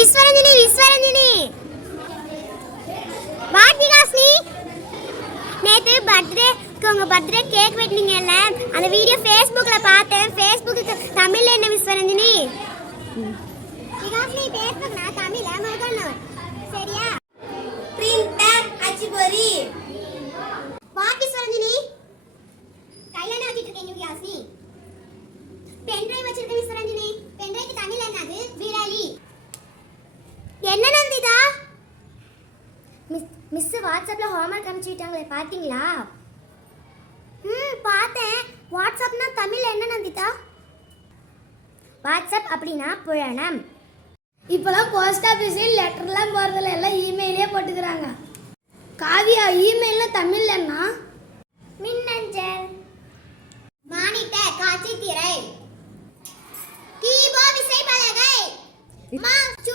விஸ்வரஞ்சினி விஸ்வரஞ்சினி வாத்திகாஸ்னி நேத்து பர்த்டேக்கு உங்க பர்த்டே கேக் வெட்டினீங்கல்ல அந்த வீடியோ ஃபேஸ்புக்ல பார்த்தேன். ஃபேஸ்புக்கு தமிழ்ல என்ன விஸ்வரஞ்சினி? விகாஸ்னி ஃபேஸ்புக்னா தமிழ்ல மகன் சரியா? பிரிண்டர் அச்சிபொரி வாட் விஸ்வரஞ்சினி கையில என்ன வச்சிட்டு இருக்கீங்க விகாஸ்னி? பென் டிரைவ் வச்சிருக்கேன் விஸ்வரஞ்சினி. பென் டிரைவ்க்கு தமிழ்ல என்னது? விரலி. என்ன நந்திதா? மிஸ் வாட்ஸ்அப்ல ஹோம்வொர்க் அனுப்பிச்சிட்டாங்களே பாத்தீங்களா? பார்த்தேன். வாட்ஸ்அப்னா தமிழ்ல என்ன நந்திதா? வாட்ஸ்அப் அப்படின்னா புழனம். இப்போலாம் போஸ்ட் ஆஃபீஸில் லெட்டர்லாம் போகிறதில்ல, எல்லாம் இமெயிலே போட்டுக்கிறாங்க. காவியா, இமெயில்னா தமிழ்ல என்ன? மின்னஞ்சல். மானிட்டர் காட்சி திரை. கீபோர்ட் விசைப்பலகை. மவுஸ்